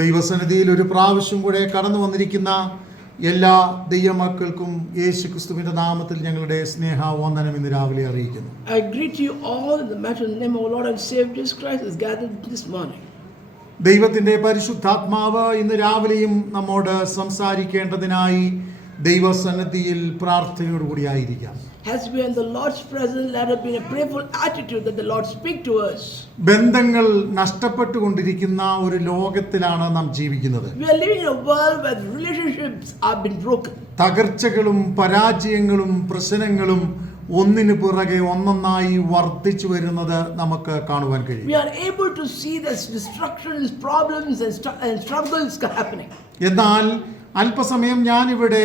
ദൈവസന്നിധിയിൽ ഒരു പ്രാവശ്യം കൂടെ കടന്നു വന്നിരിക്കുന്ന എല്ലാ ദൈവമക്കൾക്കും യേശുക്രിസ്തുവിന്റെ നാമത്തിൽ ഞങ്ങളുടെ സ്നേഹവന്ദനം ഇന്ന് രാവിലെ അറിയിക്കുന്നു. I greet you all in the matchless name of our Lord and Savior Jesus Christ is gathered this morning. ദൈവത്തിന്റെ പരിശുദ്ധാത്മാവ് ഇന്ന് രാവിലെയും നമ്മോട് സംസാരിക്കേണ്ടതിനായി ദൈവസന്നിധിയിൽ പ്രാർത്ഥനയോടുകൂടി ആയിരിക്കാം. As we are in the Lord's presence, let us be in a prayerful attitude that the Lord speak to us. ബന്ധങ്ങൾ നഷ്ടപ്പെട്ടുകൊണ്ടിരിക്കുന്ന ഒരു ലോകത്തിലാണ് നാം ജീവിക്കുന്നത്. We are living in a world where relationships have been broken. തകർച്ചകളും പരാജയങ്ങളും പ്രശ്നങ്ങളും ഒന്നിനു പുറകെ ഒന്നൊന്നായി വർദ്ധിച്ചു വരുന്നത് നമുക്ക് കാണുവാൻ കഴിയും. We are able to see this destructions, problems and struggles happening. എന്നാൽ അല്പസമയം ഞാനിവിടെ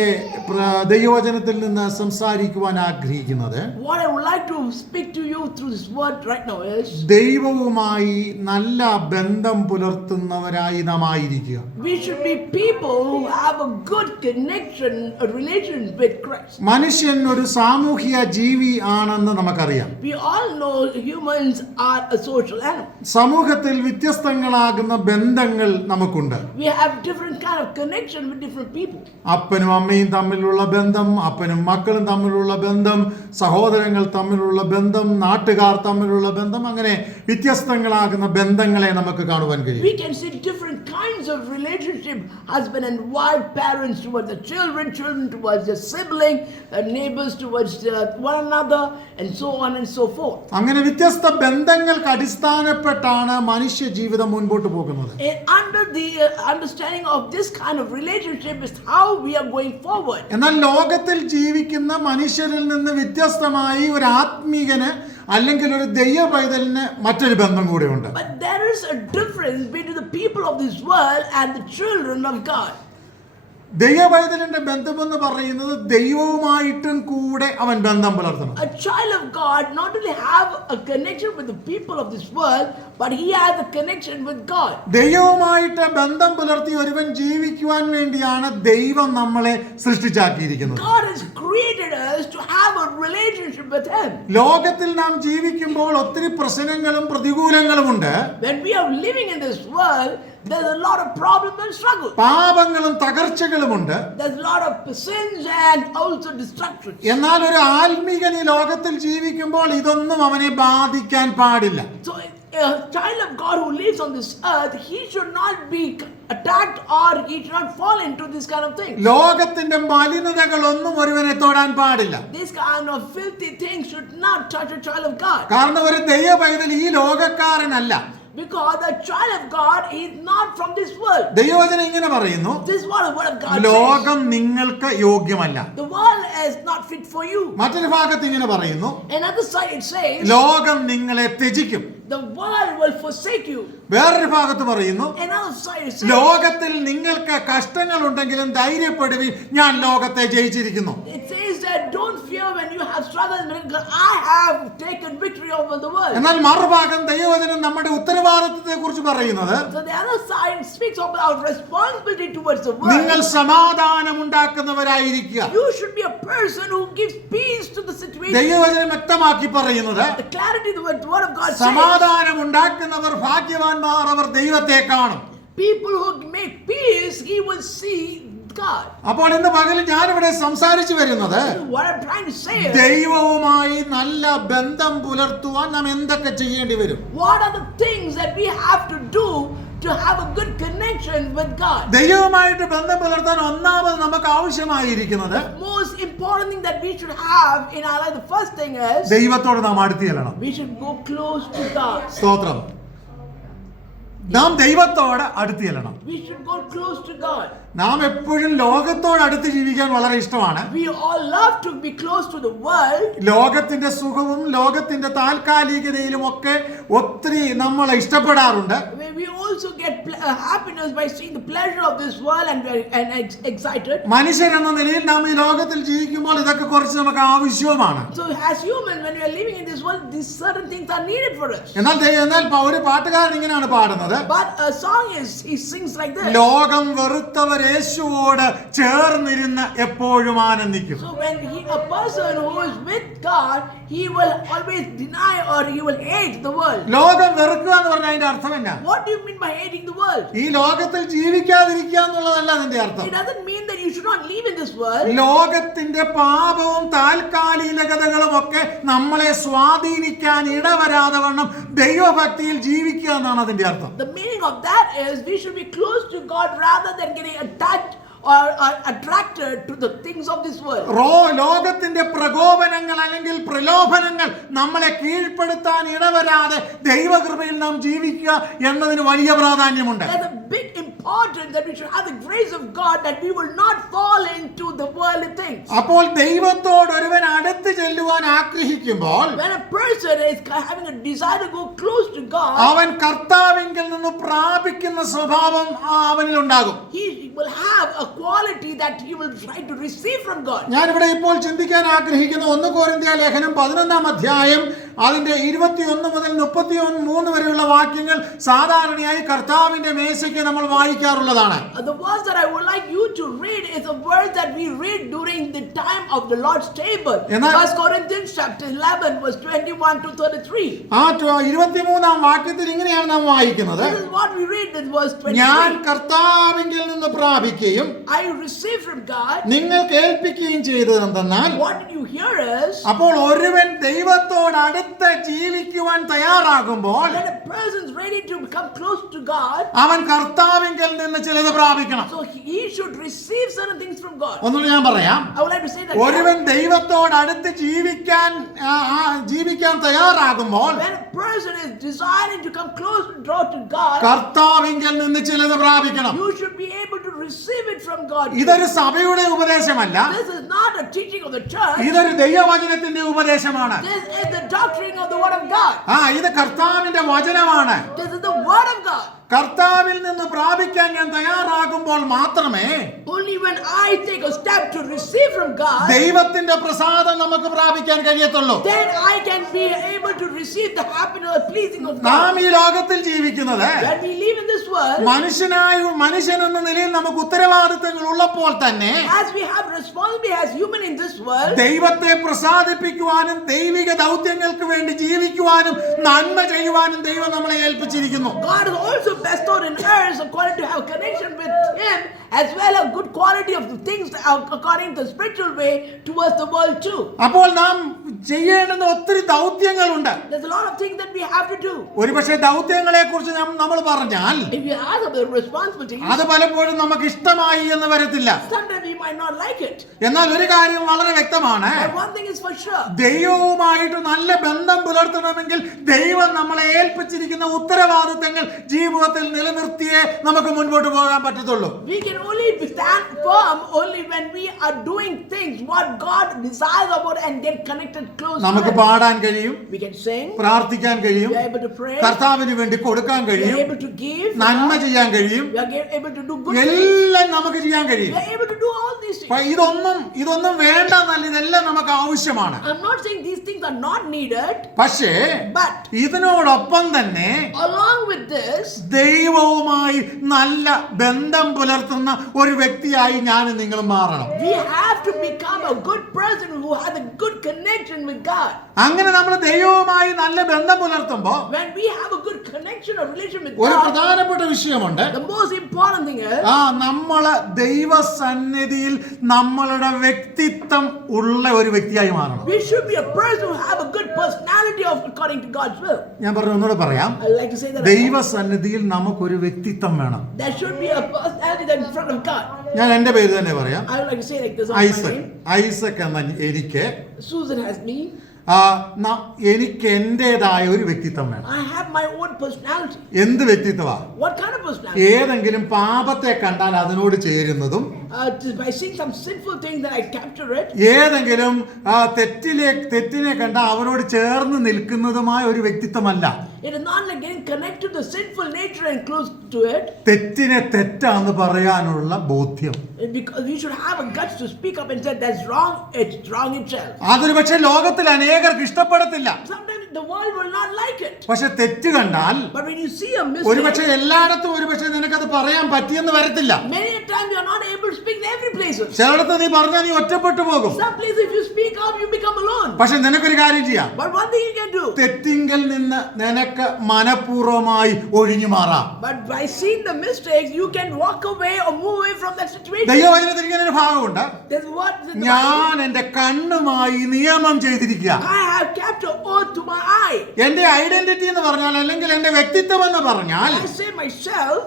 ദൈവവചനത്തിൽ നിന്ന് സംസാരിക്കുവാൻ ആഗ്രഹിക്കുന്നത്, What I would like to speak to you through this word right now is, ദൈവവുമായി നല്ല ബന്ധം പുലർത്തുന്നവരായി നാം ആയിരിക്കുക. we should be people who have a good connection, a relation with Christ. മനുഷ്യൻ ഒരു സാമൂഹിക ജീവി ആണെന്ന് നമുക്കറിയാം. We all know humans are a social animal. സമൂഹത്തിൽ വ്യത്യസ്തങ്ങളാകുന്ന ബന്ധങ്ങൾ നമുക്കുണ്ട്. We have different kind of connection with different people. അപ്പനും അമ്മയും തമ്മിലുള്ള ബന്ധം, അപ്പനും മക്കളും തമ്മിലുള്ള ബന്ധം, സഹോദരങ്ങൾ തമ്മിലുള്ള ബന്ധം, നാട്ടുകാർ തമ്മിലുള്ള ബന്ധം, അങ്ങനെ വ്യത്യസ്തങ്ങളാകുന്ന ബന്ധങ്ങളെ നമുക്ക് കാണുവാൻ കഴിയും. We can see different kinds of relationship, husband and wife, parents towards the children, children towards the sibling, neighbors towards one another, and so on and so forth. അങ്ങനെ വ്യത്യസ്ത ബന്ധങ്ങൾക്ക് അടിസ്ഥാനപ്പെട്ടാണ് മനുഷ്യ ജീവിതം മുൻപോട്ട് പോകുന്നത്. Under the understanding of this kind of relationship is how we are going forward. എന്നാൽ ലോകത്തിൽ ജീവിക്കുന്ന മനുഷ്യരിൽ നിന്ന് വ്യത്യസ്തമായി ഒരു ആത്മീകന് അല്ലെങ്കിൽ ഒരു ദൈവ പൈതലിന് മറ്റൊരു ബന്ധം കൂടെയുണ്ട്. But there is a difference between the people of this world and the children of God. ദൈവ പൈതലിന്റെ ബന്ധമെന്ന് പറയുന്നത് ദൈവവുമായിട്ടും കൂടെ അവൻ ബന്ധം പുലർത്തണം. A child of God not only have a connection with the people of this world, but he has a connection with God. ദൈവവുമായിട്ട് ബന്ധം പുലർത്തി ഒരുവൻ ജീവിക്കുവാൻ വേണ്ടിയാണ് ദൈവം നമ്മളെ സൃഷ്ടിച്ചാക്കിയിരിക്കുന്നത്. God has created us to have a relationship with him. ലോകത്തിൽ നാം ജീവിക്കുമ്പോൾ ഒത്തിരി പ്രശ്നങ്ങളും പ്രതികൂലങ്ങളുമുണ്ട്. When we are living in this world, there's a lot of problems and struggles. പാപങ്ങളും തകർച്ചകളുമുണ്ട്. There's a lot of sins and also destructions. എന്നാൽ ഒരു ആത്മീകൻ ഈ ലോകത്തിൽ ജീവിക്കുമ്പോൾ ഇതൊന്നും അവനെ ബാധിക്കാൻ പാടില്ല. So a child of God who lives on this earth, he should not be attacked or he should not fall into this kind of thing. ലോകത്തിന്റെ മലിനതകളൊന്നും ഒരുവനെ തൊടാൻ പാടില്ല. This kind of filthy things should not touch a child of God. കാരണം ഒരു ദൈവ പൈതൽ ഈ ലോകക്കാരനല്ല. Because the child of God is not from this world. ദൈവവചനം ഇങ്ങനെ പറയുന്നു, This is what the word of God ലോകം നിങ്ങൾക്ക് യോഗ്യമല്ല. says. The world is not fit for you. മറ്റൊരു ഭാഗത്ത് ഇങ്ങനെ പറയുന്നു, Another side it says, ലോകം നിങ്ങളെ ത്യജിക്കും. the world will forsake you. വേറൊരു ഭാഗത്ത് പറയുന്നു, Another side it says, ലോകത്തിൽ നിങ്ങൾക്ക് കഷ്ടങ്ങൾ ഉണ്ടെങ്കിലും ധൈര്യപ്പെടുവിൻ, ഞാൻ ലോകത്തെ ജയിച്ചിരിക്കുന്നു. it says that don't fear when you have struggles, because I have taken victory over the world. എന്നാൽ മറുഭാഗം ദൈവവചനം നമ്മുടെ ഉത്തരവാദിത്വത്തെ കുറിച്ച് പറയുന്നത്, So the other side speaks about responsibility towards the നിങ്ങൾ world. സമാധാനം ഉണ്ടാക്കുന്നവരായിരിക്കുക. You should be a person who gives peace to the situation. ദൈവവചനം വ്യക്തമാക്കി പറയുന്നത്, The clarity the word of God says, സമാധാനം ഉണ്ടാക്കുന്നവർ ഭാഗ്യവാന്മാർ, അവർ ദൈവത്തെ കാണും. people who make peace, he will see God. അപ്പോൾ ഇന്ന് പകൽ ഞാനിവിടെ സംസാരിച്ചു വരുന്നത്, What I'm trying to say is, ദൈവവുമായി നല്ല ബന്ധം പുലർത്തുവാൻ നാം എന്തൊക്കെ ചെയ്യേണ്ടി വരും. what are the things that we have to do to have a good connection with God? ദൈവവുമായിട്ട് ബന്ധം പുലർത്താൻ ഒന്നാമത് നമുക്ക് ആവശ്യമായിരിക്കുന്നത്, Most important thing that we should have in our life, the first thing is, ദൈവത്തോട് നാം അടുത്ത് ചെല്ലണം. we should go close to God. സ്തോത്രം. നാം ദൈവത്തോട് അടുത്ത് ചെല്ലണം. We should go close to God. നാം എപ്പോഴും ലോകത്തോട് അടുത്ത് ജീവിക്കാൻ വളരെ ഇഷ്ടമാണ്. We all love to be close to the world. ലോകത്തിന്റെ സുഖവും ലോകത്തിന്റെ താൽക്കാലികതയിലും ഒക്കെ ഒത്തിരി നമ്മൾ ഇഷ്ടപ്പെടാറുണ്ട്. We also get happiness by seeing the pleasure of this world and excited. മനുഷ്യരെന്ന നിലയിൽ നാം ഈ ലോകത്തിൽ ജീവിക്കുമ്പോൾ ഇതൊക്കെ കുറച്ച് നമുക്ക് ആവശ്യവുമാണ്. So as humans, when we are living in this world, these certain things are needed for us. എന്നാൽ ഒരു പാട്ടുകാരൻ ഇങ്ങനെയാണ് പാടുന്നത്, But a song is, he sings like this. ലോകം വെറുത്തവർ യേശുവോട് ചേർന്നിരുന്ന് എപ്പോഴും ആനന്ദിക്കും. So when a person who is with God, he will always deny or he will hate the world. ലോകം വെറുക്കുക എന്ന് പറഞ്ഞാൽ അതിന്റെ അർത്ഥം എന്നാ? What do you mean by hating the world? ഈ ലോകത്തിൽ ജീവിക്കാതിരിക്കുക എന്നുള്ളതല്ല അതിന്റെ അർത്ഥം. It doesn't mean that you should not live in this world. ലോകത്തിന്റെ പാപവും താൽക്കാലികതകളും ഒക്കെ നമ്മളെ സ്വാധീനിക്കാൻ ഇടവരാതെ വണ്ണം ദൈവഭക്തിയിൽ ജീവിക്കുക എന്നാണ് അതിന്റെ അർത്ഥം. The meaning of that is we should be close to God rather than getting attached or attracted to the things of this world. ലോകത്തിന്റെ പ്രകോപനങ്ങൾ അല്ലെങ്കിൽ പ്രലോഭനങ്ങൾ നമ്മളെ കീഴ്പ്പെടുത്താൻ ഇടവരാതെ ദൈവകൃപയിൽ നാം ജീവിക്കുക എന്നതിന് വലിയ പ്രാധാന്യമുണ്ട്. There's a big importance that we should have the grace of God that we will not fall into the worldly things. അപ്പോൾ ദൈവത്തോട് ഒരുവൻ അടുത്ത് ചെല്ലുവാൻ ആഗ്രഹിക്കുമ്പോൾ When a person is having a desire to go close to God, അവൻ കർത്താവിങ്കിൽ നിന്ന് പ്രാപിക്കുന്ന സ്വഭാവം അവനിൽ ഉണ്ടാകും. he will have a quality that he will try to receive from God. ഞാനിവിടെ ഇപ്പോൾ ചിന്തിക്കാൻ ആഗ്രഹിക്കുന്ന 1 കൊരിന്ത്യർ ലേഖനം 11-ാം അധ്യായം അതിന്റെ 21 മുതൽ 33 വരെയുള്ള വാക്യങ്ങൾ സാധാരണയായി കർത്താവിന്റെ മേശയ്ക്ക് നമ്മൾ വായിക്കാറുള്ളതാണ്. The verse that I would like you to read is a verse that we read during the time of the Lord's table. 1 Corinthians chapter 11 verse 21 to 33. ആ 23-ാം വാക്യത്തിൽ ഇങ്ങനെയാണ് നാം വായിക്കുന്നത്. This is what we read in verse 23. ഞാൻ കർത്താവിങ്കിൽ നിന്ന് പ്രാപിക്കുകയും I received from God. നിങ്ങൾ കേൾപ്പിക്കുകയും ചെയ്തതെന്തെന്നാൽ What did you hear is? അപ്പോൾ ഒരുവൻ ദൈവത്തോട് അടുത്ത് ജീവിക്കുവാൻ തയ്യാറാകുമ്പോൾ When a person is ready to become close to God, അവൻ കർത്താവിങ്കിൽ നിന്ന് ചിലത് പ്രാപിക്കണം. so he should receive certain things from God. ഒന്നുകൂടി ഞാൻ പറയാം. I would like to say that ഒരുവൻ ദൈവത്തോട് അടുത്ത് ജീവിക്കാൻ തയ്യാറാകുമ്പോൾ when a person is desiring to come close to draw to God, കർത്താവിങ്കിൽ നിന്ന് ചിലത് പ്രാപിക്കണം. you should be able to receive it from God. ഇതൊരു സഭയുടെ ഉപദേശമല്ല, This is not a teaching of the church. ഇതൊരു ദൈവവചനത്തിന്റെ ഉപദേശമാണ്. This is the doctrine of the word of God. ഇത് കർത്താവിന്റെ വചനമാണ്. This is the word of God. കർത്താവിൽ നിന്ന് പ്രാപിക്കാൻ ഞാൻ തയ്യാറാകുമ്പോൾ മാത്രമേ Only when I take a step to receive from God, ദൈവത്തിന്റെ പ്രസാദം നമുക്ക് പ്രാപിക്കാൻ കഴിയത്തുള്ളൂ. then I can be able to receive the happiness or pleasing of നാം God. ഈ ലോകത്തിൽ ജീവിക്കുന്നത് When we live in this world, മനുഷ്യൻ എന്ന നിലയിൽ നമുക്ക് ഉത്തരവാദിത്തങ്ങൾ ഉള്ളപ്പോൾ തന്നെ as we have responsibility as human in this world, ദൈവത്തെ പ്രസാദിപ്പിക്കുവാനും ദൈവിക ദൗത്യങ്ങൾക്ക് വേണ്ടി ജീവിക്കുവാനും നന്മ ചെയ്യുവാനും ദൈവം നമ്മളെ ഏൽപ്പിച്ചിരിക്കുന്നു. God is also bestowed in us according to have connection with Him, as well as good quality of the things according to the spiritual way towards the world too. അപ്പോൾ നാം ചെയ്യേണ്ടുന്ന ഒത്തിരി ദൗത്യങ്ങളുണ്ട്. There's a lot of things that we have to do. ഒരുപക്ഷെ ദൗത്യങ്ങളെ കുറിച്ച് നമ്മൾ പറഞ്ഞാൽ If you ask about the responsibilities, അത് പലപ്പോഴും നമുക്ക് ഇഷ്ടമായി എന്ന് വരത്തില്ല. sometimes we might not like it. എന്നാൽ ഒരു കാര്യം വളരെ വ്യക്തമാണ്. But one thing is for sure. ദൈവവുമായിട്ട് നല്ല ബന്ധം പുലർത്തണമെങ്കിൽ ദൈവം നമ്മളെ ഏൽപ്പിച്ചിരിക്കുന്ന ഉത്തരവാദിത്തങ്ങൾ ജീവിതത്തിൽ നിലനിർത്തിയേ നമുക്ക് മുൻപോട്ട് പോകാൻ പറ്റത്തുള്ളൂ. We can only stand firm only when we are doing things what God desires about and get connected close to നമുക്ക് Him. പാടാൻ കഴിയും, We can sing, പ്രാർത്ഥിക്കാൻ കഴിയും, we are able to pray, കർത്താവിന് വേണ്ടി കൊടുക്കാൻ we കഴിയും, are able to give, നന്മ ചെയ്യാൻ കഴിയും, we are able to do good things, എല്ലാം നമുക്ക് ചെയ്യാൻ we കഴിയും. are able to do all these things. ഇതൊന്നും വേണ്ടെന്നല്ല, ഇതെല്ലാം നമുക്ക് ആവശ്യമാണ്. I'm not saying these things are not needed, പക്ഷേ but ഇതിനോടൊപ്പം തന്നെ along with this, ദൈവവുമായി നല്ല ബന്ധം പുലർത്തുന്ന ഒരു വ്യക്തിയായി ഞാൻ നിങ്ങൾ മാറണം. we have to become a good person who has a good connection with God. അങ്ങനെ നമ്മൾ ദൈവവുമായി നല്ല ബന്ധം പുലർത്തുമ്പോൾ When we have a good connection or relation with ഒരു God, പ്രധാനപ്പെട്ട വിഷയമുണ്ട്. the most important thing is നമ്മള് ദൈവസന്നിധിയിൽ നമ്മളുടെ വ്യക്തിത്വം ഉള്ള ഒരു വ്യക്തിയായി മാറണം. we should be a person who have a good personality of according to God's will. ഞാൻ ഒന്നുകൂടെ പറയാം. I like to say that ദൈവസന്നിധിയിൽ നമുക്കൊരു വ്യക്തിത്വം വേണം. there should be a personality that in front of God. ഞാൻ എന്റെ പേര് തന്നെ പറയാം. I would like to say like this. Isaac എന്ന എനിക്ക് Susan has me. എനിക്ക് എന്റേതായ ഒരു വ്യക്തിത്വം വേണം. I have my own personality. എന്ത് വ്യക്തിത്വമാ? What kind of personality? ഏതെങ്കിലും പാപത്തെ കണ്ടാൽ അതിനോട് ചേരുന്നതും, by seeing some sinful thing that I capture it. ഏതെങ്കിലും തെറ്റിനെ കണ്ട അവനോട് ചേർന്ന് നിൽക്കുന്നതുമായ ഒരു വ്യക്തിത്വമല്ല. It is not like getting connected to the sinful nature and close to it. തെറ്റിനെ തെറ്റാന്ന് പറയാനുള്ള ബോധ്യം. Because we should have a guts to speak up and say that's wrong. It's wrong itself. അതൊരു പക്ഷേ ലോകത്തിൽ അനേകർക്ക് ഇഷ്ടപ്പെടത്തില്ല. Sometimes the world will not like it. പക്ഷെ തെറ്റ് കണ്ടാൽ But when you see a ഒരു പക്ഷേ mistake, എല്ലായിടത്തും ഒരു പക്ഷേ നിനക്കത് പറയാൻ പറ്റിയെന്ന് വരത്തില്ല. many a times you are not able to speak every place. ചിലയിടത്ത് നീ പറഞ്ഞാൽ നീ ഒറ്റപ്പെട്ടു പോകും. Some places if you speak up, you become alone. പക്ഷെ നിനക്കൊരു കാര്യം ചെയ്യാം. But one thing you can do. തെറ്റിങ്കൽ നിന്ന് നിനക്ക് മനഃപൂർവ്വമായി ഒഴിഞ്ഞു മാറാം. But by seeing the mistakes, you can walk away or move away from that situation. ദൈവവചനത്തിൽ ഇങ്ങനെ ഒരു ഭാഗമുണ്ട്. There's what ഞാൻ എന്റെ കണ്ണുമായി നിയമം ചെയ്തിരിക്കുക. I have kept an oath to my eye. എന്റെ ഐഡന്റിറ്റി എന്ന് പറഞ്ഞാൽ അല്ലെങ്കിൽ എന്റെ വ്യക്തിത്വം എന്ന് പറഞ്ഞാൽ I say myself.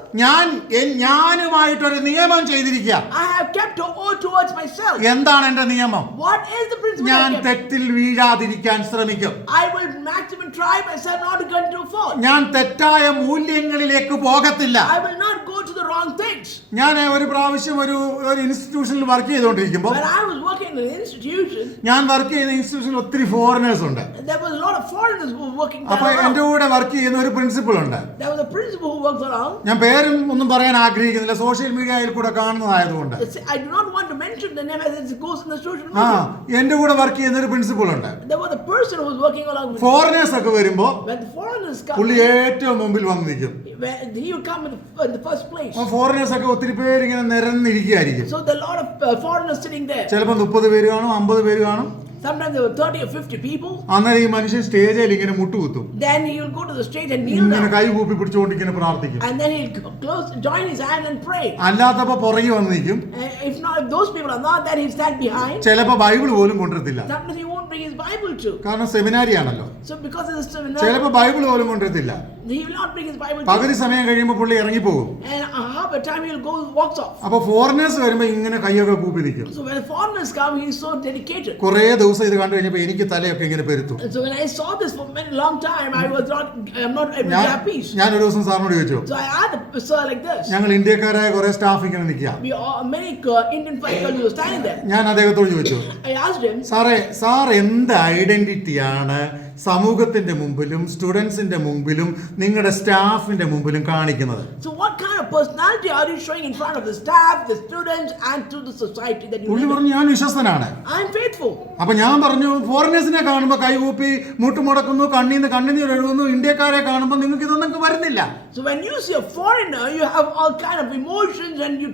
ഞാനുമായിട്ടൊരു നിയമം ചെയ്തിരിക്കുക. I have kept an oath towards myself. എന്താണ് എന്റെ നിയമം? What is the principle? ഞാൻ തെറ്റിൽ വീഴാതിരിക്കാൻ ശ്രമിക്കും. I will maximum try myself not to go into a fault. ഞാൻ തെറ്റായ മൂല്യങ്ങളിലേക്ക് പോകത്തില്ല. I will not go to the wrong things. ഞാൻ ഒരു പ്രാവശ്യം ഒരു ഇൻസ്റ്റിറ്റ്യൂഷനിൽ വർക്ക് ചെയ്തുകൊണ്ടിരിക്കുമ്പോൾ When I was working in an institution, ഞാൻ വർക്ക് ചെയ്യുന്ന ഇൻസ്റ്റിറ്റ്യൂഷനിൽ ഒത്തിരി ഫോറിനേഴ്സ് ഉണ്ട്. there was a lot of foreigners who were working there. അപ്പൊ എന്റെ കൂടെ വർക്ക് ചെയ്യുന്ന ഒരു പ്രിൻസിപ്പൾ ഉണ്ട്. There was a principal who works around. ഞാൻ പേരും ഒന്നും പറയാൻ ആഗ്രഹിക്കുന്നില്ല, സോഷ്യൽ മീഡിയയിൽ കൂടെ കാണുന്നതായതുകൊണ്ട്. I do not want to mention the name as it goes in the social ആ media. എന്റെ കൂടെ വർക്ക് ചെയ്യുന്ന ഒരു പ്രിൻസിപ്പൾ ഉണ്ട്. There was a person who was working along with me. Foreigners ഒക്കെ വരുമ്പോ When the foreigners come, പുള്ളി ഏറ്റവും മുമ്പിൽ വന്ന് നിൽക്കും. he will come in the first place. Foreigners ഒക്കെ ഒത്തിരി പേര് ഇങ്ങനെ നിരന്നിരിക്കുകയായിരിക്കും. So there are a lot of foreigners sitting there. ചിലപ്പോൾ 30 പേര് കാണും, 50 പേര് കാണും. Sometimes there were 30 or 50 people. അന്നേരം ഈ മനുഷ്യൻ സ്റ്റേജിൽ ഇങ്ങനെ മുട്ടുകുത്തും. Then he will go to the stage and kneel ഇങ്ങനെ down. കൈ കൂപ്പി പിടിച്ചുകൊണ്ട് ഇങ്ങനെ പ്രാർത്ഥിക്കും. And then he'll join his hand and pray. അല്ലാത്തപ്പോ പുറകെ വന്ന് നിൽക്കും. If those people are not, then he'll stand behind. ചിലപ്പോ ബൈബിൾ പോലും കൊണ്ടുവരത്തില്ല. Sometimes he won't bring his Bible too. കാരണം സെമിനാരി ആണല്ലോ. So because it's a seminar, ചിലപ്പോ ബൈബിൾ പോലും കൊണ്ടുവരത്തില്ല. he will not bring his Bible പകുതി too. സമയം കഴിയുമ്പോൾ പുള്ളി ഇറങ്ങിപ്പോകും. And half the time he'll go walks off. അപ്പൊ ഫോറിനേഴ്സ് വരുമ്പോ ഇങ്ങനെ കൈയൊക്കെ കൂപ്പി നിൽക്കും. So when foreigners come, he is so dedicated. കുറേ ദിവസം ഇത് കണ്ടു കഴിഞ്ഞപ്പോ എനിക്ക് തലയൊക്കെ ഇങ്ങനെ പെരുത്തു. And so when I saw this for a long time, I'm not able to have peace. ഞാൻ ഒരു ദിവസം സാറിനോട് ചോദിച്ചു. So I asked the sir like this. ഞങ്ങൾ ഇന്ത്യക്കാരായ കുറെ സ്റ്റാഫ് ഇങ്ങനെ നിൽക്കുക. We all many Indian faculty were standing there. ഞാൻ അദ്ദേഹത്തോട് ചോദിച്ചു, I asked him, സാർ എന്ത് ഐഡന്റിറ്റിയാണ് സമൂഹത്തിന്റെ മുമ്പിലും സ്റ്റുഡൻസിന്റെ മുമ്പിലും നിങ്ങളുടെ സ്റ്റാഫിന്റെ മുമ്പിലും കാണിക്കുന്നത്? so what kind of personality are you showing in front of the staff, the students, and to the society that you പുള്ളി live in? പറഞ്ഞു, ഞാൻ വിശ്വസ്തനാണ്. I'm faithful. അപ്പൊ ഞാൻ പറഞ്ഞു, ഫോറിനേഴ്സിനെ കാണുമ്പോൾ കൈകൂപ്പി മുട്ടുമുടക്കുന്നു, കണ്ണീര് ഒഴുകുന്നു, ഇന്ത്യക്കാരെ കാണുമ്പോൾ നിങ്ങൾക്ക് ഇതൊന്നും വരുന്നില്ല. So when you see a foreigner, you have all kind of emotions and you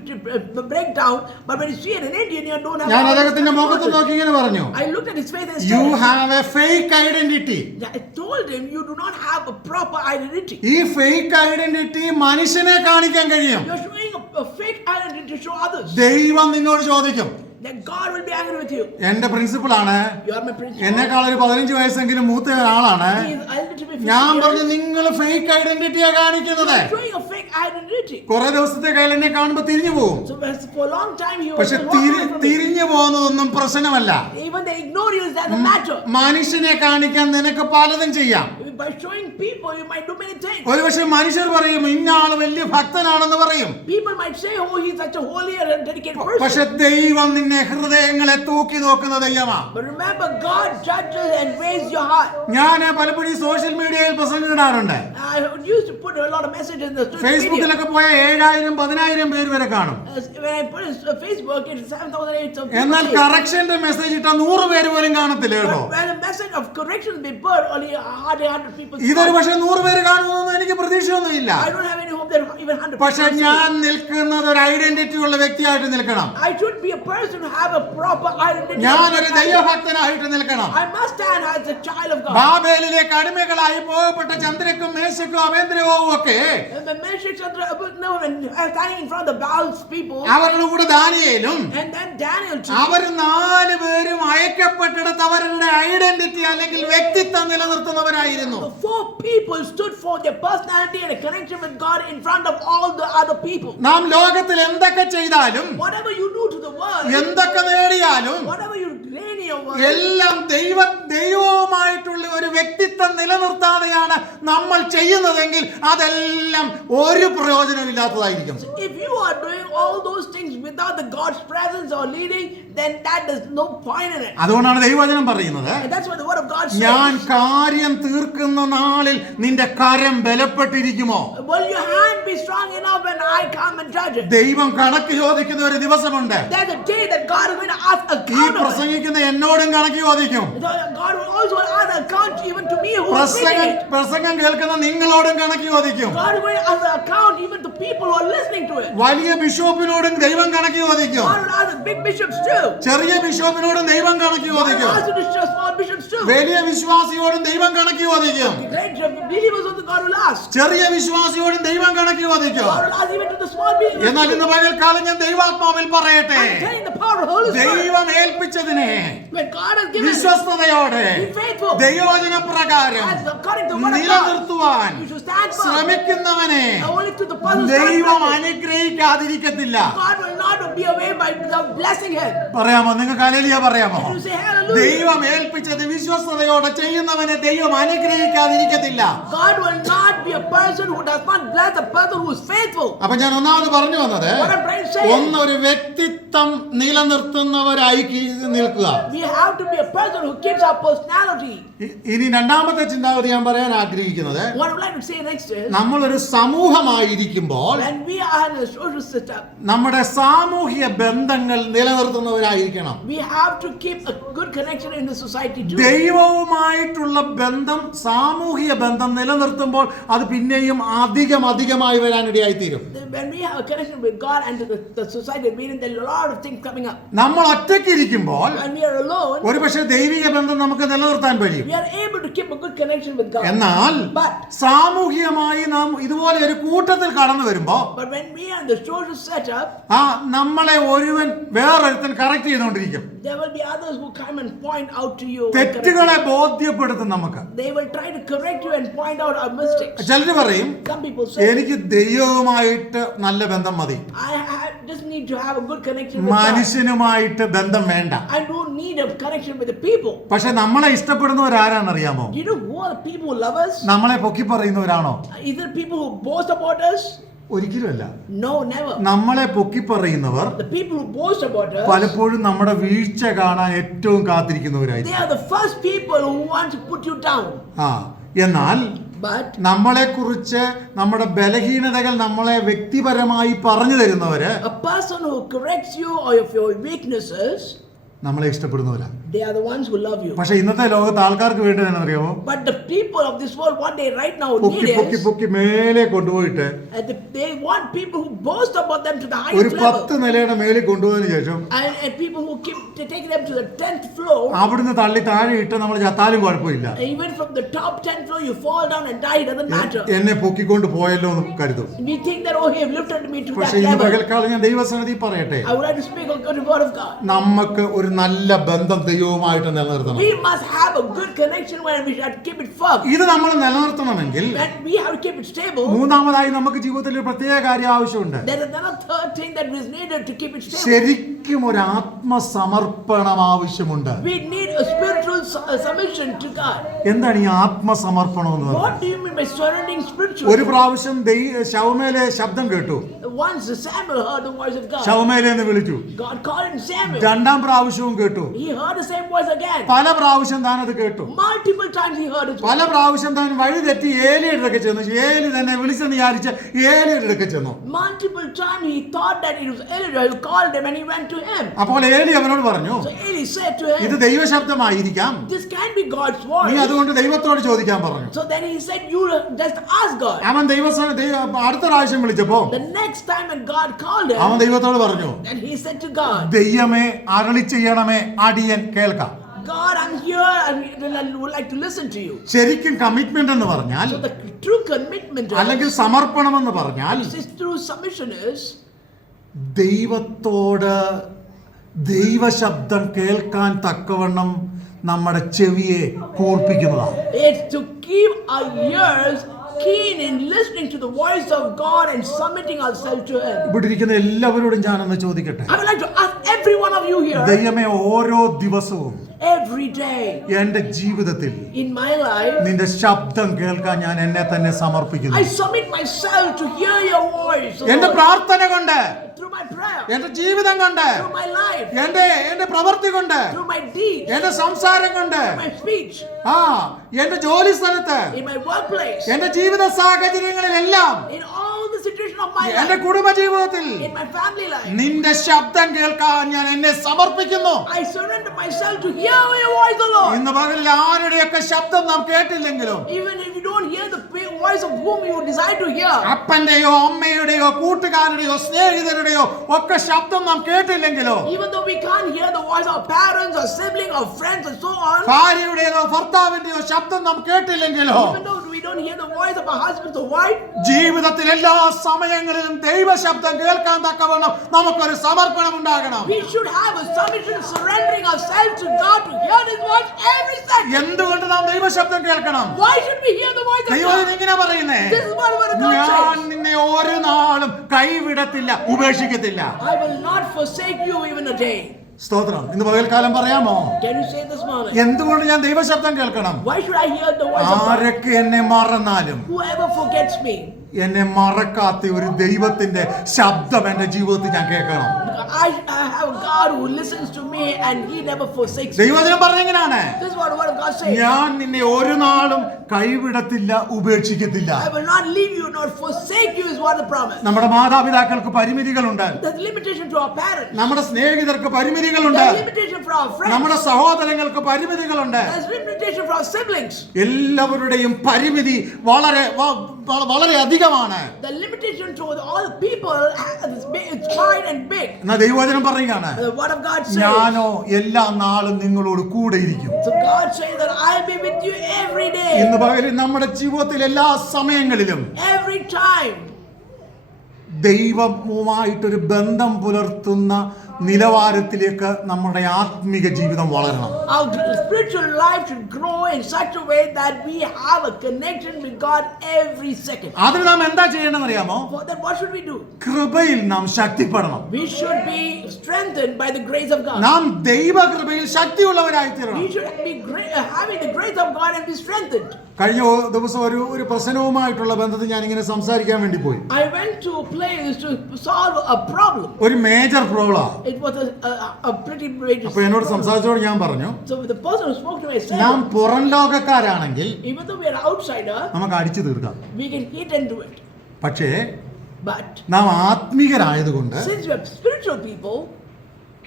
break down. But when you see an Indian, you don't have. ഞാൻ all അദ്ദേഹത്തിന്റെ these മുഖത്ത് emotions. നോക്കി ഇങ്ങനെ പറഞ്ഞു, I looked at his face and you said, have a fake identity. I told him you do not have a proper identity. ഈ fake identity മനുഷ്യനെ കാണിക്കാൻ കഴിയും. You're showing a fake identity to show others. ദൈവം നിന്നോട് ചോദിക്കും. Then God will be angry with you. എന്റെ പ്രിൻസിപ്പളാണ്, You are my principal. എന്നെക്കാൾ ഒരു 15 വയസ്സെങ്കിലും മൂത്ത ഒരാളാണ്. He is elder to me 50 ഞാൻ years. പറഞ്ഞു, നിങ്ങൾ ഫേക്ക് ഐഡന്റിറ്റിയാ കാണിക്കുന്നത്. You're showing a fake identity. കുറെ ദിവസത്തെ കയ്യിൽ എന്നെ കാണുമ്പോ തിരിഞ്ഞു പോകും. So for a long time he was പക്ഷെ walking away from me. തിരിഞ്ഞു പോകുന്നതൊന്നും പ്രശ്നമല്ല. Even they ignore you, is that the matter? മനുഷ്യനെ കാണിക്കാൻ നിനക്ക് പലതും ചെയ്യാം. By showing people, you might do many things. ഒരു പക്ഷെ മനുഷ്യർ പറയും, ഇന്ന ആള് വലിയ ഭക്തനാണെന്ന് പറയും. People might say, oh, he's such a holy and dedicated person. പക്ഷെ ദൈവം നിന്നെ ഹൃദയങ്ങളെ തൂക്കി നോക്കുന്ന ദൈവമാ. But remember, God judges and weighs your heart. ഞാൻ പലപ്പോഴും സോഷ്യൽ മീഡിയയിൽ പ്രസംഗിടാറുണ്ട്. I used to put a lot of messages in the social media. ഫേസ്ബുക്കിലൊക്കെ പോയ 7000 10000 പേര് വരെ കാണും. When I put it on Facebook, it's 7,800 എന്നാൽ people. കറക്ഷന്റെ മെസ്സേജ് ഇട്ടാ 100 പേര് പോലും കാണത്തില്ല കേട്ടോ. But when a message of correction is being put, only hardly 100 people. ഇതൊരു പക്ഷെ 100 പേര് കാണുമെന്നൊന്നും എനിക്ക് പ്രതീക്ഷയൊന്നുമില്ല. I don't have any hope that even 100 പക്ഷെ people see. ഞാൻ നിൽക്കുന്നത് ഒരു ഐഡന്റിറ്റി ഉള്ള വ്യക്തിയായിട്ട് നിൽക്കണം. I should be a person who have a proper identity. ഞാനൊരു ദൈവഭക്തനായിട്ട് നിൽക്കണം. I must stand as a child of God. ബാബേലിലേക്ക് അടിമകളായി പോകപ്പെട്ട ചന്ദ്രക്കും മേശക്കും അവേന്ദ്രവും ഒക്കെ And the Meshach and Abednego and standing in front of the Baal's people. അവരുടെ കൂടെ ദാനിയേലും And then Daniel too. അവർ 4 പേരും അയക്കപ്പെട്ടിടത്ത് അവരുടെ identity അല്ലെങ്കിൽ വ്യക്തിത്വം നിലനിർത്തുന്നവരായിരുന്നു. The 4 people stood for their personality and a connection with God in front of all the other people. നാം ലോകത്തിൽ എന്തൊക്കെ ചെയ്താലും Whatever you do to the world, എന്തൊക്കെ നേടിയാലും whatever you gain in your world, എല്ലാം ദൈവവുമായിട്ടുള്ള ഒരു വ്യക്തിത്വം നിലനിർത്താതെയാണ് നമ്മൾ ചെയ്യുന്നതെങ്കിൽ അതെല്ലാം ഒരു പ്രയോജനമില്ലാത്തതായിരിക്കും. if you are doing all those things without the God's presence or leading, then that is no point in it. അതുകൊണ്ടാണ് ദൈവവചനം പറയുന്നത്, And that's what the word of God says. ഞാൻ കാര്യം തീർക്കുന്ന നാളിൽ നിന്റെ കരം ബലപ്പെട്ടിരിക്കുമോ? Will your hand be strong enough when I come and judge it? ദൈവം കണക്ക് ചോദിക്കുന്ന ഒരു ദിവസമുണ്ട്. There's a day that God is going to ask ഈ account of it. പ്രസംഗിക്കുന്ന എന്നോടും കണക്ക് ചോദിക്കും. God will also ask account even to me who is reading it. പ്രസംഗം കേൾക്കുന്ന നിങ്ങളോടും കണക്ക് ചോദിക്കും. God is going to ask account even to people who are listening. listening to it. വലിയ ബിഷപ്പിനോടും ദൈവം കണക്ക് ചോദിക്കും. God will ask the big bishops too. ചെറിയ ബിഷപ്പിനോടും ദൈവം കണക്ക് God will ചോദിക്കും. ask the small bishops too. വലിയ വിശ്വാസിയോടും ദൈവം കണക്ക് ചോദിക്കും. The great believers of the God will ask. ചെറിയ വിശ്വാസിയോടും ദൈവം കണക്ക് ചോദിക്കും. God will ask even to the small believers. എന്നാൽ ഇന്ന് പകൽക്കാലം ഞാൻ ദൈവാത്മാവിൽ പറയട്ടെ, I'm telling the power of the Holy Spirit. ദൈവം ഏൽപ്പിച്ചതിനെ When God has given us, വിശ്വസ്തയോടെ be faithful. ദൈവവചന പ്രകാരം As according to the word of God, നിലനിർത്തുവാൻ you should stand firm. ശ്രമിക്കുന്നവനെ Only to the person ദൈവം stand firm. അനുഗ്രഹിക്കാതിരിക്കത്തില്ല. God will not be away by without blessing him. പറയാമോ? നിങ്ങൾക്ക് hallelujah പറയാമോ? You say hallelujah. ദൈവം ഏൽപ്പിച്ചത് വിശ്വസ്തയോടെ ചെയ്യുന്നവനെ ദൈവം അനുഗ്രഹിക്കാതിരിക്കത്തില്ല. God will not be a person who does not bless a person who is faithful. അപ്പൊ ഞാൻ ഒന്നാമത് പറഞ്ഞു വന്നത്, What I'm trying to say is, ഒന്നൊരു വ്യക്തിത്വം നിലനിർത്തുന്നവരായി നിൽക്കുക. we have to be a person who keeps our personality. ഇനി രണ്ടാമത്തെ ചിന്താഗതി ഞാൻ പറയാൻ ആഗ്രഹിക്കുന്നത്, What I would like to say next is, നമ്മളൊരു സമൂഹമായിരിക്കുമ്പോൾ when we are in a social system, നമ്മുടെ സാമൂഹിക ബന്ധങ്ങൾ നിലനിർത്തുന്നവരായിരിക്കണം. we have to keep a good connection in the society too. ദൈവവുമായിട്ടുള്ള ബന്ധം, സാമൂഹിക ബന്ധം നിലനിർത്തുമ്പോൾ അത് പിന്നെയും അധികമായി വരാനിടയായി തീരും. When we have a connection with God and the society, meaning there are a lot of things coming up. നമ്മൾ ഒറ്റയ്ക്ക് ഇരിക്കുമ്പോൾ When we are alone, ഒരുപക്ഷെ ദൈവിക ബന്ധം നമുക്ക് നിലനിർത്താൻ കഴിയും. we are able to keep a good connection with God. എന്നാൽ But സാമൂഹികമായി നാം ഇതുപോലെ ഒരു കൂട്ടത്തിൽ കടന്നു വരുമ്പോ when we are in the social setup, നമ്മളെ ഒരുവൻ വേറൊരുത്തൻ കറക്റ്റ് ചെയ്തുകൊണ്ടിരിക്കും. there will be others who come and point out to you. തെറ്റുകളെ ബോധ്യപ്പെടുത്തും നമുക്ക്. They will try to correct you and point out our mistakes. ചിലർ പറയും, Some people say, എനിക്ക് ദൈവവുമായിട്ട് നല്ല ബന്ധം മതി, just need to have a good connection with God. മനുഷ്യനുമായിട്ട് ബന്ധം വേണ്ട. I don't need a connection with the people. പക്ഷെ നമ്മളെ ഇഷ്ടപ്പെടുന്നവരാരാണെന്നറിയാമോ? You know who are the people who love us? നമ്മളെ പൊക്കി പറയുന്നവരാണോ? Is it people who boast about us? ഒരിക്കലുമല്ല. No, never. നമ്മളെ പൊക്കി പറയുന്നവർ The people who boast about us, പലപ്പോഴും നമ്മുടെ വീഴ്ച കാണാൻ ഏറ്റവും കാത്തിരിക്കുന്നവരായിരിക്കും. they are the first people who want to put you down. എന്നാൽ But നമ്മളെക്കുറിച്ച്, നമ്മുടെ ബലഹീനതകൾ നമ്മളെ വ്യക്തിപരമായി പറഞ്ഞു തരുന്നവര്, a person who corrects you or of your weaknesses, നമ്മളെ ഇഷ്ടപ്പെടുന്നവരാ. they are the ones who love you. പക്ഷെ ഇന്നത്തെ ലോകത്ത് ആൾക്കാർക്ക് വേണ്ടത് എന്നറിയാമോ? But the people of this world, what they right now പൊക്കി need പൊക്കി is, പൊക്കി മേലെ കൊണ്ടുപോയിട്ട് they want people who boast about them to the ഒരു highest 10 level. നിലയുടെ മേളിൽ കൊണ്ടുപോയതിനു ശേഷം And people who keep taking them to the 10th floor. അവിടുന്ന് തള്ളി താഴെ ഇട്ട് നമ്മൾ ചത്താലും കുഴപ്പമില്ല. Even from the top 10th floor, you fall down and die, it doesn't matter. എന്നെ പൊക്കിക്കൊണ്ട് പോയല്ലോ എന്ന് കരുതും. We think that, oh, he have lifted me to that പക്ഷെ ഇന്ന് level. പകൽക്കാലം ഞാൻ ദൈവസന്നിധി പറയട്ടെ, I would like to speak a good word of God. നമുക്ക് ഒരു നല്ല ബന്ധം ദൈവവുമായിട്ട് നിലനിർത്തണം. We must have a good connection where we should keep it firm. ഇത് നമ്മൾ നിലനിർത്തണമെങ്കിൽ When we have to keep it stable, മൂന്നാമതായി നമുക്ക് ജീവിതത്തിൽ ഒരു പ്രത്യേക കാര്യം ആവശ്യമുണ്ട്. there is another third thing that is needed to keep it stable. ശരിക്കും ഒരു ആത്മസമർപ്പണം ആവശ്യമുണ്ട്. We need a spiritual submission to God. എന്താണ് ഈ ആത്മസമർപ്പണം എന്ന് What പറയുന്നത്? do you mean by surrendering ഒരു spiritually? പ്രാവശ്യം ശൗമേലെ ശബ്ദം കേട്ടു. Once Samuel heard the voice of God. ശൗമേലെ എന്ന് വിളിച്ചു. God called him Samuel. രണ്ടാം പ്രാവശ്യവും കേട്ടു. He heard the same voice again. പല പ്രാവശ്യം താൻ അത് കേട്ടു. Multiple times he heard it. പല പ്രാവശ്യം താൻ വഴി തെറ്റി ഏലിയുടെ അടുക്ക ചെന്നു. ഏലി തന്നെ വിളിച്ചെന്ന് വിചാരിച്ച് ഏലിയുടെ അടുക്ക ചെന്നു. Multiple times he thought that it was Elijah who called him and he went to him. അപ്പോൾ ഏലി അവനോട് പറഞ്ഞു, So Eli said to ഇത് him, ദൈവശബ്ദമായിരിക്കാം, this can be God's നീ voice. അതുകൊണ്ട് ദൈവത്തോട് ചോദിക്കാൻ പറഞ്ഞു. So then he said, you just ask God. അവൻ അടുത്ത പ്രാവശ്യം വിളിച്ചപ്പോ The next time when God called അവൻ him, ദൈവത്തോട് പറഞ്ഞു, then he said to God, ദൈവമേ അരുളി ചെയ്യണമേ, അടിയൻ കേൾക്കാം. God, I'm here and I would like to listen to you. ശരിക്കും കമ്മിറ്റ്മെന്റ് എന്ന് പറഞ്ഞാൽ, So the true commitment അല്ലെങ്കിൽ സമർപ്പണം എന്ന് പറഞ്ഞാൽ, is true submission is ദൈവത്തോട് ദൈവശബ്ദം കേൾക്കാൻ തക്കവണ്ണം നമ്മുടെ ചെവിയെ കൂർപ്പിക്കുന്നതാണ്. it's to keep our ears keen in listening to the voice of God and submitting ourselves to Him. ഇവിടെ ഇരിക്കുന്ന എല്ലാവരോടും ഞാനൊന്ന് ചോദിക്കട്ടെ, I would like to ask every one of you here, ദൈവമേ ഓരോ ദിവസവും every day എന്റെ ജീവിതത്തിൽ in my life, നിന്റെ ശബ്ദം കേൾക്കാൻ ഞാൻ എന്നെ തന്നെ സമർപ്പിക്കുന്നു. I submit myself to hear your voice, O എന്റെ Lord, പ്രാർത്ഥന കൊണ്ട്, through my prayer, എന്റെ ജീവിതം കൊണ്ട്, through my life, എന്റെ പ്രവൃത്തി കൊണ്ട്, through my deeds, എന്റെ സംസാരം കൊണ്ട്, my speech, എന്റെ ജോലി സ്ഥലത്ത്, in my workplace, എന്റെ ജീവിത സാഹചര്യങ്ങളിലെല്ലാം in all the situation of my my എന്റെ life, കുടുംബ ജീവിതത്തിൽ in my family life. നിന്റെ ശബ്ദം കേൾക്കാൻ ഞാൻ എന്നെ സമർപ്പിക്കുന്നു. I surrender myself to hear your voice, O Lord. ഇന്ന് പകലിൽ ആരുടെയൊക്കെ ശബ്ദം നാം കേട്ടില്ലെങ്കിലും, Even if you don't hear the voice of whom you desire to hear, അപ്പന്റെയോ അമ്മയുടെയോ കൂട്ടുകാരുടെയോ സ്നേഹിതരുടെയോ ഒക്കെ ശബ്ദം നാം കേട്ടില്ലെങ്കിലോ, even though we can't hear the voice of parents or siblings or friends and so on, ഭാര്യയുടെയോ ഭർത്താവിന്റെയോ ശബ്ദം നാം കേട്ടില്ലെങ്കിലോ, even though we don't hear the voice of our husbands or wife, ജീവിതത്തിൽ എല്ലാ സമയങ്ങളിലും ദൈവശബ്ദം കേൾക്കാൻ തക്കവണ്ണം നമുക്കൊരു സമർപ്പണം ഉണ്ടാകണം. we should have a submission, surrendering ourselves to God to hear His voice every second. എന്തുകൊണ്ട് നാം ദൈവശബ്ദം കേൾക്കണം? Why should we hear the voice of ദൈവം God? ഇങ്ങനെ പറയുന്നേ, This is what the word of God ഞാൻ says. നിന്നെ ഒരു നാളും കൈവിടത്തില്ല, ഉപേക്ഷിക്കത്തില്ല. I will not forsake you even a day. സ്തോത്രം. ഇന്ന് പകൽക്കാലം പറയാമോ, Can you say this morning? എന്തുകൊണ്ട് ഞാൻ ദൈവശബ്ദം കേൾക്കണം? Why should I hear the voice of God? ആരൊക്കെ എന്നെ മറന്നാലും Whoever forgets me, എന്നെ മറക്കാത്ത ഒരു ദൈവത്തിന്റെ ശബ്ദം എന്റെ ജീവിതത്തിൽ ഞാൻ കേൾക്കണം. I have a God who listens to me and He never forsakes me. ദൈവവചനം പറഞ്ഞെങ്ങനെയാണ്? This is what the word of God says. ഞാൻ നിന്നെ ഒരു നാളും കൈവിടത്തില്ല, ഉപേക്ഷിക്കത്തില്ല. I will not leave you nor forsake you is what the promise. നമ്മുടെ മാതാപിതാക്കൾക്ക് പരിമിതികളുണ്ട്, There's limitation to our parents. നമ്മുടെ സ്നേഹിതർക്ക് പരിമിതികളുണ്ട്, There's limitation for our friends. നമ്മുടെ സഹോദരങ്ങൾക്ക് പരിമിതികളുണ്ട്. There's limitation for our siblings. എല്ലാവരുടെയും പരിമിതി വളരെ അധികമാണ്. The limitation to all the people it's wide and big. എന്നാ ദൈവവചനം പറയുകയാണ്, The word of God says. ഞാനോ എല്ലാ നാളും നിങ്ങളോട് കൂടെ ഇരിക്കും. So God says that I'll be with you every day. ഇന്ന് പകലിൽ നമ്മുടെ ജീവിതത്തിൽ എല്ലാ സമയങ്ങളിലും Every time. ദൈവവുമായിട്ടൊരു ബന്ധം പുലർത്തുന്ന നിലവാരത്തിലേക്ക് നമ്മുടെ ആത്മീക ജീവിതം വളരണം. Our spiritual life should grow in such a way that we have a connection with God every second. അതിന് നാം എന്താ ചെയ്യണമെന്ന് അറിയാമോ? For that, what should we do? കൃപയിൽ നാം ശക്തിപ്പെടണം. We should be strengthened by the grace of God. നാം ദൈവകൃപയിൽ ശക്തിയുള്ളവരായി തീരണം. We should be having the grace of God and be strengthened. കഴിഞ്ഞ ദിവസം ഒരു പ്രശ്നവുമായിട്ടുള്ള ബന്ധത്തിൽ ഞാൻ ഇങ്ങനെ സംസാരിക്കാൻ വേണ്ടി പോയി. I went to a place to solve a problem. ഒരു major problem. It was a pretty major. അപ്പോൾ എന്നോട് സംസാരിച്ചോട് ഞാൻ പറഞ്ഞു, So the person who spoke to me said, നാം പുറം ലോകക്കാരാണെങ്കിൽ even though we are outsider, നമുക്ക് അടിച്ചു തീർക്കാം. we can hit and do it. പക്ഷേ But നാം ആത്മീകരായതുകൊണ്ട് since we are spiritual people,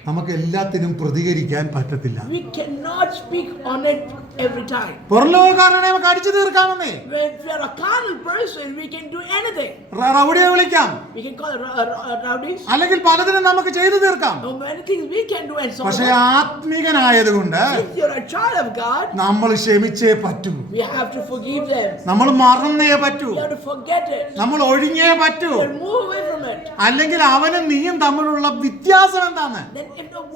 നമുക്ക് എല്ലാത്തിനും പ്രതികരിക്കാൻ പറ്റത്തില്ല. we cannot speak on it every time. പുറംലോകക്കാരനെ നമുക്ക് അടിച്ചു തീർക്കാമെന്നേ. When we are a carnal person, we can do anything. റൗഡിയെ വിളിക്കാം, We can call rowdies. അല്ലെങ്കിൽ പലതിനും നമുക്ക് ചെയ്തു തീർക്കാം. Many things we can do and so പക്ഷേ on. ആത്മീകനായതുകൊണ്ട് If you're a child of God, നമ്മൾ ക്ഷമിച്ചേ പറ്റൂ, we have to forgive them. നമ്മൾ മറന്നേ പറ്റൂ, We have to forget it. നമ്മൾ ഒഴിഞ്ഞേ പറ്റൂ. We move away from it. അല്ലെങ്കിൽ അവനും നീയും തമ്മിലുള്ള വ്യത്യാസം എന്താണ്? Then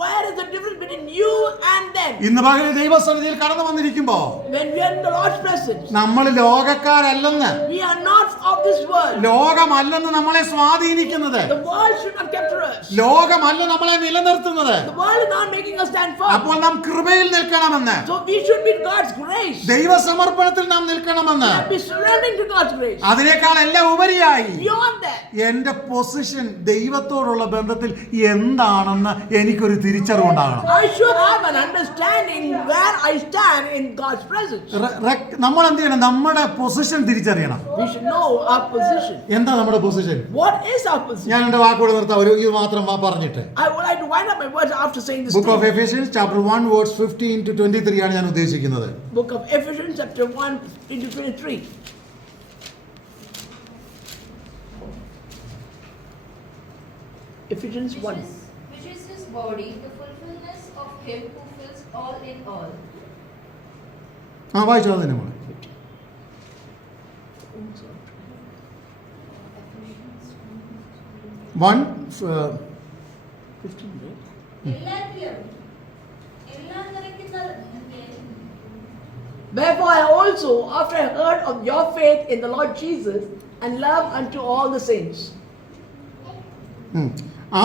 where is the difference between you and them? ഇന്ന് പകൽ ദൈവസന്നിധിയിൽ കടന്നു വന്നിരിക്കുമ്പോ When we are in the Lord's presence, നമ്മൾ ലോകക്കാരല്ലെന്ന്, we are not of this world. ലോകമല്ലെന്ന് നമ്മളെ സ്വാധീനിക്കുന്നത്, The world should not capture us. ലോകമല്ല നമ്മളെ നിലനിർത്തുന്നത്. The world is not making us stand firm. അപ്പോൾ നാം കൃപയിൽ നിൽക്കണമെന്ന്, So we should be in God's grace. ദൈവസമർപ്പണത്തിൽ നാം നിൽക്കണമെന്ന്, And be surrendering to God's grace. അതിനേക്കാൾ എല്ലാം ഉപരിയായി Beyond that, എന്റെ പൊസിഷൻ ദൈവത്തോടുള്ള ബന്ധത്തിൽ എന്താണെന്ന് എനിക്കൊരു തിരിച്ചറിവുണ്ടാകണം. I should have an understanding where I stand in God's presence. നമ്മൾ എന്ത് ചെയ്യണം? നമ്മുടെ പൊസിഷൻ തിരിച്ചറിയണം. We should know our position. എന്താ നമ്മുടെ position? What is our position? ഞാൻ എന്റെ വാക്കുകൾ നിർത്താം, ഇത് മാത്രം പറഞ്ഞിട്ട്. I would like to wind up my words after saying this. Book of Ephesians chapter 1 verse 15 to 23 ആണ് ഞാൻ ഉദ്ദേശിക്കുന്നത്. Book of Ephesians chapter 1 into 23. Ephesians 1. Which is his body, the fulfillment of him who fills all in all. വായിച്ചോ അതിനെ നമ്മൾ. One, 15, right? Wherefore I also, after I heard of your faith in the Lord Jesus and love unto all the saints.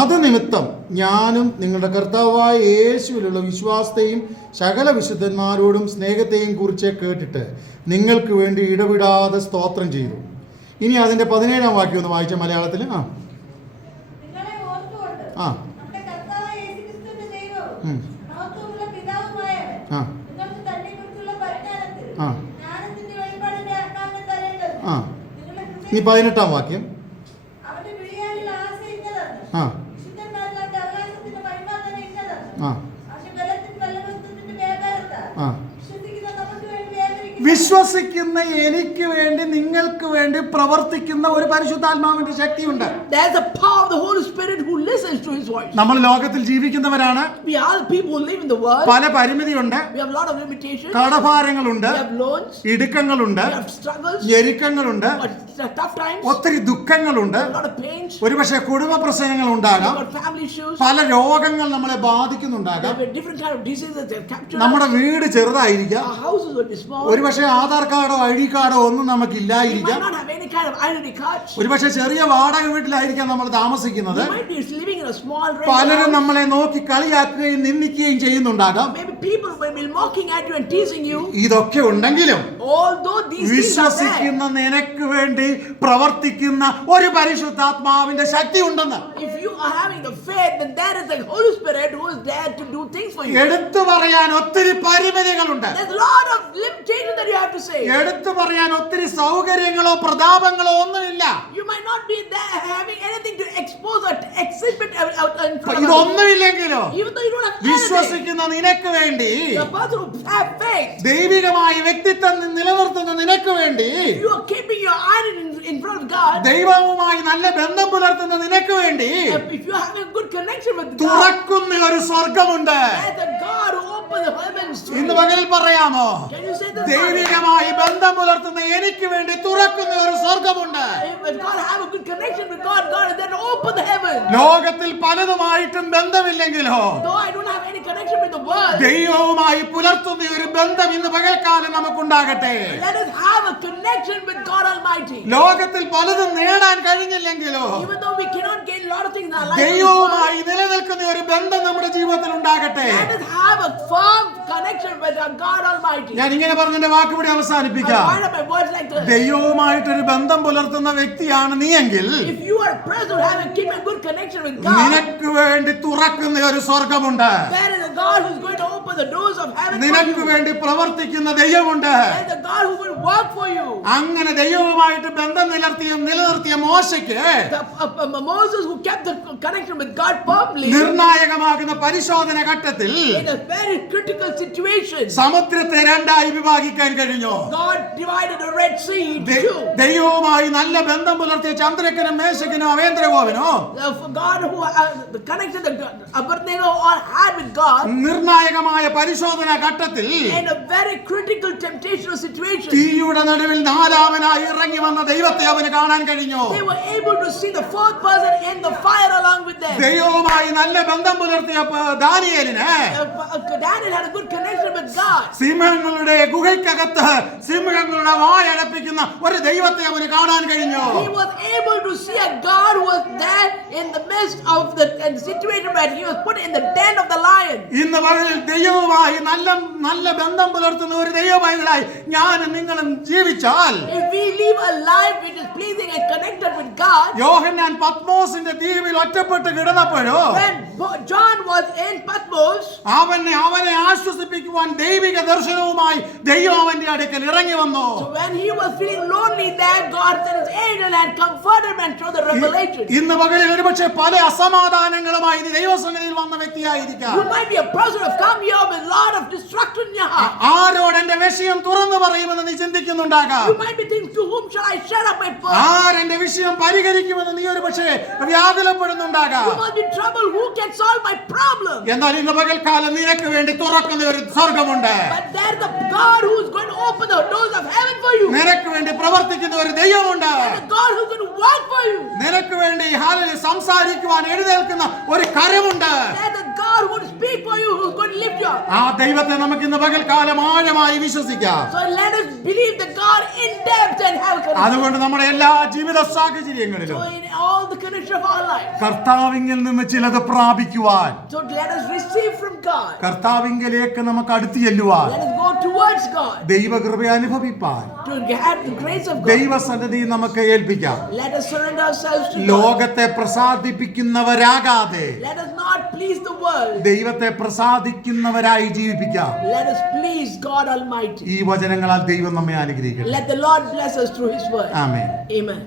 അത് നിമിത്തം ഞാനും നിങ്ങളുടെ കർത്താവായ യേശുവിലുള്ള വിശ്വാസത്തെയും സകല വിശുദ്ധന്മാരോടും സ്നേഹത്തെയും കുറിച്ച് കേട്ടിട്ട് നിങ്ങൾക്ക് വേണ്ടി ഇടവിടാതെ സ്തോത്രം ചെയ്തു. ഇനി അതിൻ്റെ 17-ാം വാക്യം ഒന്ന് വായിച്ച മലയാളത്തിൽ. ആ ആ ആ. ഇനി 18-ാം വാക്യം. അവന്റെ വിളിയാലുള്ള ആശ ഇന്നതാണ്. ആ വിശുദ്ധന്മാരിൽ അവന്റെ അവകാശത്തിന്റെ മഹിമ തന്നെ ഇന്നതാണ്. ആ അവന്റെ ബലത്തിന് ബലവത്വത്തിന്റെ വ്യാപാരത്താൽ ആ വിശ്വസിക്കുന്ന നമുക്ക് വേണ്ടി വ്യാപരിക്കുന്ന വിശ്വസിക്കുന്ന എനിക്ക് വേണ്ടി നിങ്ങൾക്ക് വേണ്ടി പ്രവർത്തിക്കുന്ന ഒരു പരിശുദ്ധാത്മാവിന്റെ ശക്തിയുണ്ട്. There's a power of the Holy Spirit who listens to his voice. നമ്മൾ ലോകത്തിൽ ജീവിക്കുന്നവരാണ്. We are the people who live in the world. പല പരിമിതിയുണ്ട്, We have a lot of limitations. കടഭാരങ്ങളുണ്ട്, We have loans. ഇടുക്കങ്ങളുണ്ട്, We have struggles. ഞെരുക്കങ്ങളുണ്ട്, Tough times. ഒത്തിരി ദുഃഖങ്ങളുണ്ട്, A lot of pains. ഒരുപക്ഷെ കുടുംബ പ്രശ്നങ്ങൾ We ഉണ്ടാകാം, have got family issues. പല രോഗങ്ങൾ നമ്മളെ ബാധിക്കുന്നുണ്ടാകാം, There are different kind of diseases that have captured നമ്മുടെ us. വീട് ചെറുതായിരിക്കാം, Our houses will be small. ഒരുപക്ഷെ ആധാർ കാർഡോ ഐ ഡി കാർഡോ ഒന്നും We നമുക്കില്ലായിരിക്കാം, might not have any kind of identity cards. ഒരുപക്ഷെ ചെറിയ വാടക വീട്ടിലായിരിക്കാം നമ്മൾ താമസിക്കുന്നത്. We might be living in a small പലരും house. നമ്മളെ നോക്കി കളിയാക്കുകയും നിന്ദിക്കുകയും ചെയ്യുന്നുണ്ടാകാം. Maybe people will be mocking at you and teasing you. ഇതൊക്കെ ഉണ്ടെങ്കിലും Although these things are there, വിശ്വസിക്കുന്ന നിനക്ക് വേണ്ടി പ്രവർത്തിക്കുന്ന ഒരു പരിശുദ്ധാത്മാവിന്റെ ശക്തി ഉണ്ടെന്ന് if you are having the faith, then there is the Holy Spirit who is there to do things for you. എടുത്തു പറയാൻ ഒത്തിരി പരിമിതികളുണ്ട്, There's a lot of limitations that you have to say. എടുത്തു പറയാൻ ഒത്തിരി സൗകര്യങ്ങളോ പ്രതാപങ്ങളോ ഒന്നുമില്ല. You might not be there having anything to expose or to exhibit out in front of others. ഇതൊന്നുമില്ലെങ്കിലോ Even though you don't have anything, വിശ്വസിക്കുന്ന നിനക്ക് വേണ്ടി, the person who have faith, ദൈവികമായ വ്യക്തിത്വം നിലനിർത്തുന്ന നിനക്ക് വേണ്ടി, you are keeping your identity in front of God. ദൈവവുമായി നല്ല ബന്ധം പുലർത്തുന്ന നിനക്ക് വേണ്ടി If you have a good connection with God, തുറക്കുന്ന ഒരു സ്വർഗമുണ്ട്. there's a God who opens the heavens to ഇന്ന് you. പകൽ പറയാമോ, Can you say this? ദൈവികമായി ബന്ധം പുലർത്തുന്ന എനിക്ക് വേണ്ടി തുറക്കുന്ന ഒരു സ്വർഗമുണ്ട്. If God have a good connection with God, God is there to open the heavens. ലോകത്തിൽ പലതുമായിട്ടും ബന്ധമില്ലെങ്കിലോ Though I don't have any connection with the world, ദൈവവുമായി പുലർത്തുന്ന ഒരു ബന്ധം ഇന്ന് പകൽക്കാലം നമുക്കുണ്ടാകട്ടെ. let us have a connection with God Almighty. ലോകത്തിൽ പലതും നേടാൻ കഴിഞ്ഞില്ലെങ്കിലോ Even though we cannot gain a lot of things in our life, with the world, ദൈവവുമായി നിലനിൽക്കുന്ന ഒരു ബന്ധം നമ്മുടെ ജീവിതത്തിൽ ഉണ്ടാകട്ടെ. let us have a firm connection with our God Almighty. ഞാൻ ഇങ്ങനെ പറഞ്ഞതിന്റെ വാക്കുകൂടി I അവസാനിപ്പിക്കാം. wind up my words like this. ദൈവവുമായിട്ടൊരു ബന്ധം പുലർത്തുന്ന വ്യക്തിയാണ് നീയെങ്കിൽ If you are a person who have a keep a good connection with God, നിനക്ക് വേണ്ടി തുറക്കുന്ന ഒരു സ്വർഗമുണ്ട്. there is a God who's going to open the doors of heaven for നിനക്ക് you. വേണ്ടി പ്രവർത്തിക്കുന്ന ദൈവമുണ്ട്. There is a God who will work for you. അങ്ങനെ ദൈവവുമായിട്ട് ബന്ധം നിലനിർത്തിയ മോശയ്ക്ക് Moses, who kept the connection with God firmly നിർണായകമാകുന്ന പരിശോധന ഘട്ടത്തിൽ in a very critical situation, സമുദ്രത്തെ രണ്ടായി വിഭാഗിക്കാൻ കഴിഞ്ഞു. God divided the Red Sea into two. ദൈവവുമായി നല്ല ബന്ധം പുലർത്തിയ ചന്ദ്രക്കനും മേശക്കനും അവേന്ദ്രഗോവിനോ For God, who the connection that Abednego had with God, നിർണായകമായ പരിശോധന ഘട്ടത്തിൽ in a very critical temptational situation, തീയുടെ നടുവിൽ നാലാമനായി ഇറങ്ങി വന്ന ദൈവത്തെ അവന് കാണാൻ കഴിഞ്ഞു. they were able to see the fourth person in the fire along with them. ദൈവവുമായി നല്ല ബന്ധം പുലർത്തിയ ദാനിയേലിന് Daniel had a good connection with God. സിംഹങ്ങളുടെ ഗുഹയ്ക്കകത്ത് സിംഹങ്ങളുടെ വായടപ്പിക്കുന്ന ഒരു ദൈവത്തെ അവന് കാണാൻ കഴിഞ്ഞു. He was able to see a God who was there in the midst of the situation where he was put in the den of the lion. ഇന്ന് പകൽ ദൈവവുമായി നല്ല ബന്ധം പുലർത്തുന്ന ഒരു ദൈവമൈകളായി ഞാനും നിങ്ങളും ജീവിച്ചാൽ, If we live a life which is pleasing and connected with God, യോഹന്നാൻ പത്മോസിന്റെ ദ്വീപിൽ ഒറ്റപ്പെട്ട് കിടന്നപ്പോഴോ when John was in Patmos, അവനെ ആശ്വസിപ്പിക്കുവാൻ ദൈവിക ദർശനവുമായി ദൈവം അവന്റെ അടുക്കൽ ഇറങ്ങി വന്നു. so when he was feeling lonely there, God sent his angel and comforted him and showed the revelation. ഇന്ന് പകലിൽ ഒരുപക്ഷെ പല അസമാധാനങ്ങളുമായി നീ ദൈവസന്നിധിയിൽ വന്ന വ്യക്തിയായിരിക്കാം. You might be a person who have come here with a lot of destruction in your heart. ആരോട് എന്റെ വിഷയം തുറന്നു പറയുമെന്ന് നീ ചിന്തിക്കുന്നുണ്ടാകാം. You might be thinking, to whom shall I shut up my phone? ആരെന്റെ വിഷയം പരിഹരിക്കുമെന്ന് നീ ഒരു പക്ഷേ വ്യാകുലപ്പെടുന്നുണ്ടാകാം. You must be in trouble. Who can solve my problem? എന്നാൽ ഇന്ന് പകൽക്കാലം നിനക്ക് വേണ്ടി തുറക്കുന്ന ഒരു സ്വർഗമുണ്ട്. But there's the God who's going to open the doors of heaven for you. നിനക്ക് വേണ്ടി പ്രവർത്തിക്കുന്ന ഒരു ദൈവമുണ്ട്. There's a God who's going to work for you. നിനക്ക് വേണ്ടി ഹാലിൽ സംസാരിക്കുവാൻ എഴുന്നേൽക്കുന്ന ഒരു കരമുണ്ട്. There's a God who will speak for you, who's going to lift you up. ആ ദൈവത്തെ നമുക്ക് ഇന്ന് പകൽക്കാലം ആഴമായി വിശ്വസിക്കാം. So let us believe the God in depth and have connection. അതുകൊണ്ട് നമ്മുടെ എല്ലാ ജീവിത സാഹചര്യങ്ങളിലും So in all the connection of our life, കർത്താവിങ്കിൽ നിന്ന് ചിലത് പ്രാപിക്കുവാൻ, so let us receive from God. കർത്താവിങ്കലേക്ക് നമുക്ക് അടുത്ത് ചെല്ലുവാൻ, Let us go towards God ദൈവകൃപ അനുഭവിപ്പാൻ to have the grace of God. ദൈവസന്നിധി നമുക്ക് ഏൽപ്പിക്കാം. Let us surrender ourselves to God. ലോകത്തെ പ്രസാദിപ്പിക്കുന്നവരാകാതെ Let us not please the world. ദൈവത്തെ പ്രസാദിക്കുന്നവരായി ജീവിപ്പിക്കാം. Let us please God Almighty. ഈ വചനങ്ങളാൽ ദൈവം നമ്മെ അനുഗ്രഹിക്കട്ടെ. Let the Lord bless us through His word. Amen. Amen.